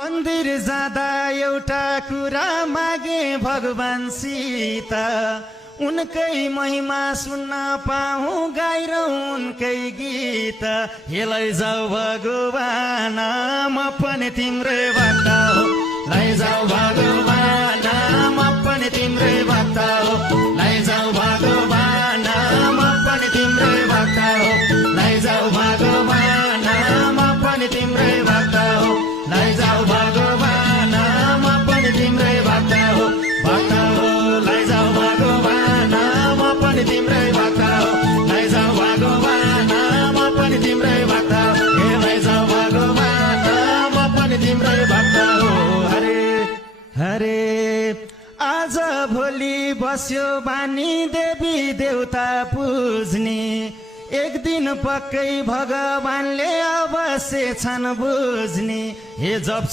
मन्दिर जाँदा एउटा कुरा मागे भगवान सीता, उनकै महिमा सुन्न पाऊँ गाइरौँ उनकै गीत। हे लैजाऊ भगवान म पनि तिम्रै भक्त हो, लैजाऊ भगवान म पनि तिम्रै भक्त हो, लैजाऊ भगवान म पनि तिम्रै भक्त हो, लैजाऊ भगवान म पनि तिम्रै भक्त हो, लैजाऊ भगवान म पनि तिम्रै भक्त हो, भक्त हो। लैजाऊ भगवान म पनि तिम्रै भक्त हो, लैजाऊ भगवान म पनि तिम्रै भक्त हो, हे लैजाऊ भगवान म पनि तिम्रै भक्त हो। हरे हरे आज भोलि बस्यो बानी देवी देवता पुज्ने, एक दिन पक्कै भगवानले अवश्य छन् बुझ्ने। हे जप